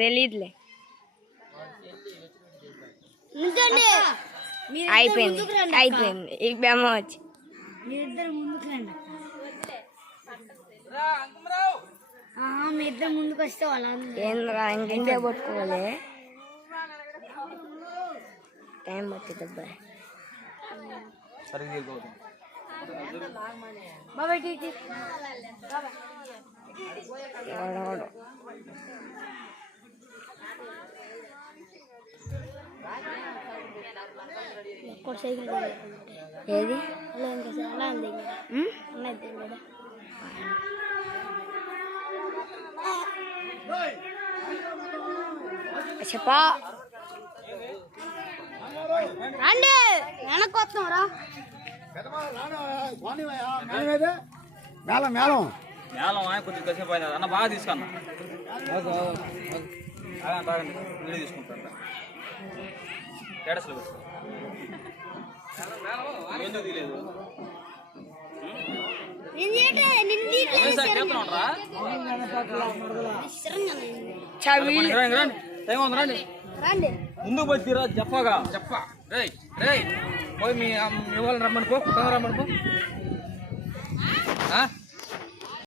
తెలియదులే. అయిపోయింది ఇప్పుడు అమ్మ వచ్చి మీరిద్దరు ముందుకు రండి. మీ ఇద్దరు ముందుకు వస్తే ఏంద్రా ఇంకెంటే పట్టుకోవాలి, టైం పడుతుంది అబ్బాయి. ఏది చెప్పా రండి వెనక్కి వస్తాం రా. మేళం మేళం కొంచెం కసేపు అయినా అన్న బాగా తీసుకున్నా వీడియో తీసుకుంటా స్టేటస్లో ఎందుకు తీయలేదు ముందుకు పోయి తీరా చెప్పగా రే రే పోయి మీ వాళ్ళని రమ్మని పో రమ్మని పో